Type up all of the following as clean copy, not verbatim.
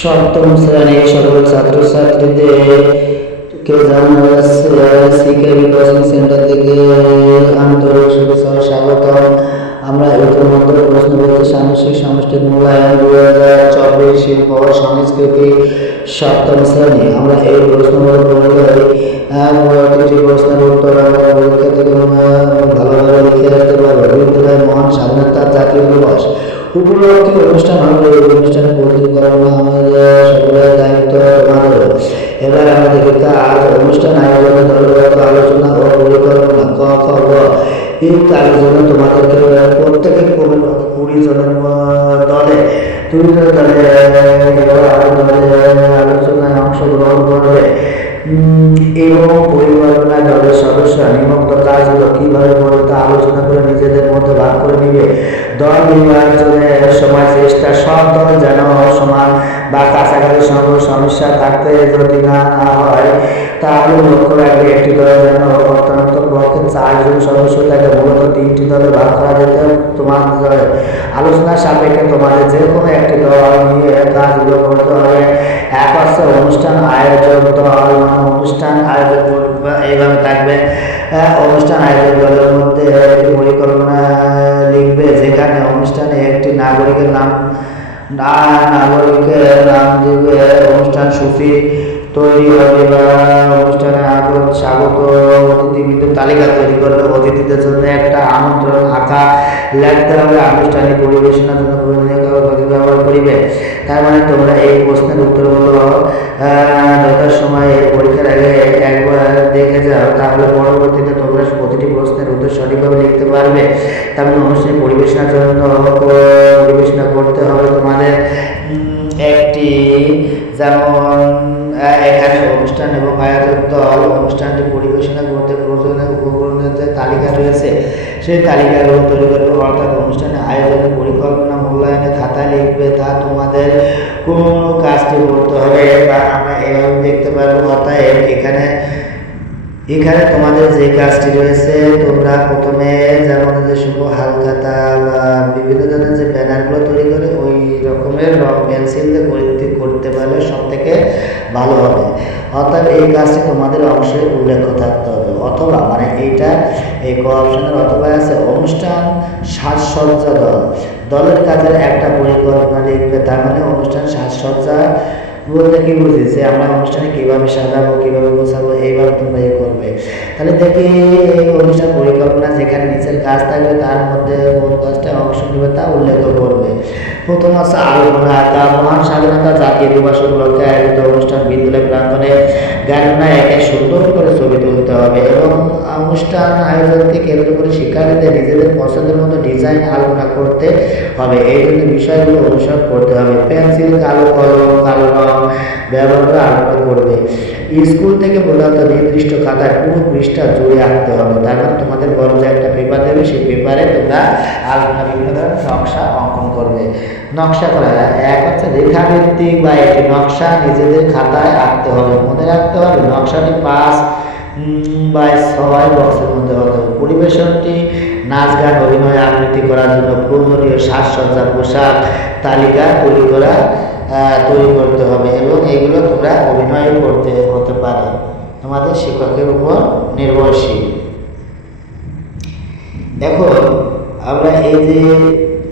সপ্তম শ্রেণীর সকল ছাত্রছাত্রীদেরকে জানাচ্ছে সিকেবি কোচিং সেন্টার থেকে আন্তরিক শুভেচ্ছা ও স্বাগতম। আমরা ইতিমধ্যে প্রশ্নপত্র সামষ্টিক সামষ্টিক মূল্যায়ন 2024 শিল্প ও সংস্কৃতি সপ্তম শ্রেণী আমরা এই প্রশ্নগুলো প্রতিটি প্রশ্নের উত্তর আমরা পরীক্ষা থেকে ভালোভাবে লিখে রাখতে পারবো। বিদ্যালয় মহান স্বাধীনতা জাতীয় দিবস উপলক্ষে অনুষ্ঠান হবে। এই অনুষ্ঠানে পরিকল্পনা আমাদের সকলের দায়িত্ব তোমাদের। এবার আমরা দেখি কাজ অনুষ্ঠান আয়োজনে দলগত আলোচনা ও পরিকল্পনা ক খ গ। এই কাজের জন্য তোমাদেরকে প্রত্যেকে 20 জনের দলে 2 দলে আলোচনায় অংশগ্রহণ করবে এবং পরিকল্পনা দলের সদস্যরা নিম্নোক্ত কাজগুলো কিভাবে করবে তা আলোচনা করে নিজেদের মধ্যে ভাগ করে নিবে। দল নির্বাচনের সময় চেষ্টা সব দল যেন সমান বা কাছাকাছি সমস্যা থাকতে যদি না হয় তাহলে লক্ষ্য রাখবে একটি দলে যেন অত্যন্ত পক্ষে 4 জন সদস্য থাকে। মূলত 3টি দলে ভাগ করা যেতে তোমাদের আলোচনার সাপেক্ষে তোমাদের যে কোনো একটি দল নিয়ে কাজগুলো করতে হবে। এক হচ্ছে অনুষ্ঠান আয়োজক দল, মানে অনুষ্ঠান আয়োজক এইভাবে থাকবে। অনুষ্ঠান আয়োজক দলের মধ্যে একটি পরিকল্পনা লিখবে যেখানে অনুষ্ঠানে একটি নাগরিকের নাম দিবে, অনুষ্ঠান সূচি তৈরি হবে বা অনুষ্ঠানে স্বাগত অতিথিবৃন্দের তালিকা তৈরি করবে। অতিথিদের জন্য একটা আমন্ত্রণ আঁকা লিখতে হবে। আনুষ্ঠানিক পরিবেশনার জন্য ব্যবহার করিবে। তার মানে তোমরা এই প্রশ্নের উত্তরগুলো যথাসময়ে পরীক্ষার আগে একবার দেখে যাও, তাহলে পরবর্তীতে তোমরা প্রতিটি প্রশ্নের উত্তর সঠিকভাবে লিখতে পারবে। তারপরে অনুষ্ঠানে পরিবেশনার জন্য পরিবেশনা করতে হবে তোমাদের একটি, যেমন এখানে অনুষ্ঠান এবং আয়োজক দল অনুষ্ঠানটি পরিবেশনা করতে প্রয়োজনীয় উপকরণের যে তালিকা রয়েছে সেই তালিকাগুলো তৈরি করবে। অর্থাৎ অনুষ্ঠানে আয়োজনের পরিকল্পনা মূল্যায়নের খাতায় লিখবে, তা তোমাদের কোন কাজটি করতে হবে বা আমরা এভাবে দেখতে পারবো। অর্থাৎ এখানে তোমাদের যে কাজটি রয়েছে, তোমরা প্রথমে যেমন যে শুভ হালখাতা বা বিভিন্ন ধরনের যে ব্যানারগুলো তৈরি করে ওই রকমের রং পেন্সিল দিয়ে করতে পারলে সব থেকে ভালো হবে। অর্থাৎ এই কাজটি তোমাদের অংশে উল্লেখ থাকতে হবে। অথবা মানে এইটা এই ক অপশনের অথবা আছে অনুষ্ঠান সাজসজ্জা দলের কাজের একটা পরিকল্পনা লিখবে। তার মানে অনুষ্ঠান সাজসজ্জা বলতে কি বুঝেছে, আমরা অনুষ্ঠানে কিভাবে সাজাবো কিভাবে গোছাবো এইভাবে তোমরা করবে। তাহলে দেখি এই অনুষ্ঠান পরিকল্পনা যেখানে নিচের কাজ থাকবে তার মধ্যে কোন কাজটা অংশ নেবে তা উল্লেখ করবে। প্রথম আছে আলোচনা আঁকা। মহান স্বাধীনতা জাতীয় দিবস উপলক্ষে আয়োজিত অনুষ্ঠান বিদ্যালয় প্রাঙ্গণে গাননা একে সুন্দর করে ছবি তুলতে হবে এবং অনুষ্ঠান আয়োজনকে কেন্দ্র করে শিক্ষার্থীদের নিজেদের পছন্দের মতো ডিজাইন আলোচনা করতে হবে। এই জন্য বিষয়গুলো অনুসরণ করতে হবে। পেন্সিল, কালো কলম, কালো রং ব্যবহার করে আলোচনা করবে। স্কুল থেকে প্রধানত নির্দিষ্ট খাতায় পুরো পৃষ্ঠা জুড়ে আঁকতে হবে। তার মানে তোমাদের বড় যে একটা পেপার দেবে সেই পেপারে তোমরা আলোচনা বিভিন্ন ধরনের নকশা অঙ্কন করবে। নকশা করা এক হচ্ছে রেখাভিত্তিক বা একটি নকশা নিজেদের খাতায় আঁকতে হবে। মনে রাখতে হবে নকশাটি 5x6 বক্সের মধ্যে হতে হবে। পরিবেশনটি নাচ গান অভিনয় আবৃত্তি করার জন্য প্রয়োজনীয় সাজসজ্জা পোশাক তালিকা তৈরি করতে হবে এবং এগুলো তোমরা অভিনয় করতে হতে পারে, তোমাদের শিক্ষকের উপর নির্ভরশীল। এখন আমরা এই যে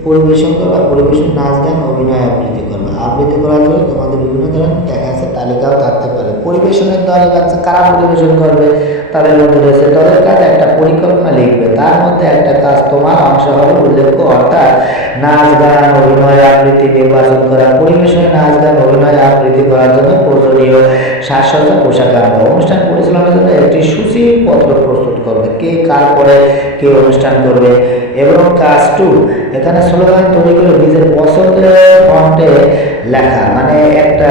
পরিবেশন করবা, পরিবেশন নাচ গান অভিনয় আবৃত্তি করবা। আবৃত্তি করার জন্য তোমাদের বিভিন্ন ধরনের দেখা যাচ্ছে তালিকাও থাকতে পারে। পরিবেশনের দলে যাচ্ছে কারা পরিবেশন করবে তাদের মধ্যে রয়েছে দলের কাজ একটা পরিকল্পনা লিখবে, তার মধ্যে একটা কাজ তোমার অংশ হবে উল্লেখ্য, অর্থাৎ নাচ গান অভিনয় আবৃত্তি নির্বাচন করা। পরিবেশনে নাচ গান অভিনয় আবৃত্তি করার জন্য প্রয়োজনীয় সাজসজ্জা পোশাক আনবে। অনুষ্ঠান পরিচালনার জন্য একটি সূচিপত্র প্রস্তুত করবে, কে কার পরে কে অনুষ্ঠান করবে। এবং কাজ 2 এখানে স্লোগান তৈরি করে নিজের পছন্দের ফন্টে লেখা, মানে একটা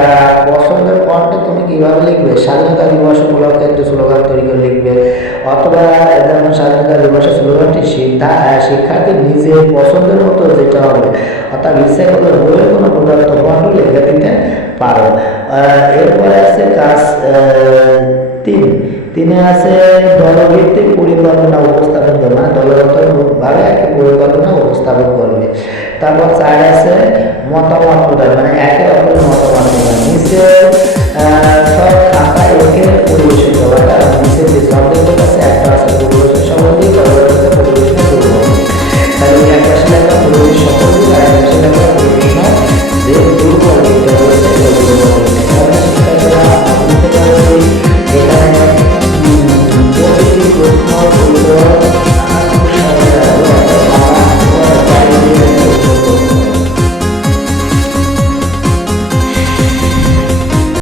পছন্দের ফন্টে তুমি কিভাবে লিখবে, স্বাধীনতা দিবস উপলক্ষে একটি স্লোগান তৈরি করে লিখবে। অথবা যেমন স্বাধীনতা দিবসের স্লোগানটি শিক্ষার্থীর নিজের পছন্দের মতো যেটা হবে, অর্থাৎ ইচ্ছে করলে বইয়ের কোনো প্রদত্ত ফন্ট লিখে দিতে পারো। এরপরে আছে কাজ 3 আছে দলভিত্তিক পরিকল্পনা উপস্থাপন করবে, মানে দলগতভাবে একটি পরিকল্পনা উপস্থাপন করবে। তারপর 4 আছে মতামত প্রদান, মানে একে অপরের মতামত সব খাতা এঁকে পরিবেশন